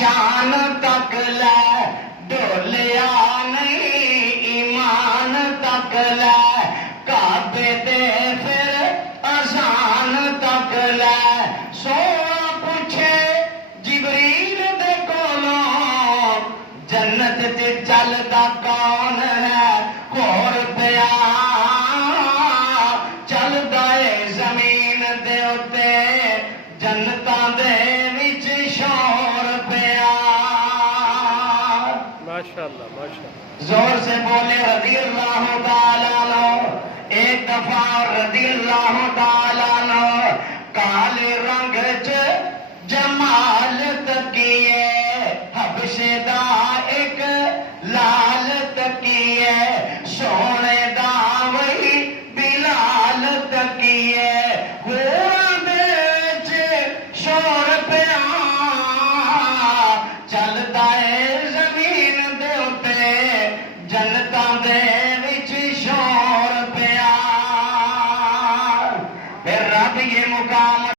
شان تک لے ڈولیا نہیں ایمان تک لے کعبے دے پھر اذان تک لے سونا پوچھے جبریل دے کولوں جنت تے چلدا کون ہے ہور پیا چلدا اے زمین دے اُتے جنتاں دے وچ شور پیا ماشاءاللہ ماشاءاللہ زور سے بولے رضی اللہ تعالیٰ عنہ ایک دفعہ رضی اللہ تعالیٰ عنہ کالے رنگ چ جمال تکیے حبشے دا ایک لال تکیے سونے دا وہی بلال تکیے ہوراں دے وچ شور پیا چلدا اے زمین دے اُتے جنتاں دے وچ شور پیا پھر رب یہ مقام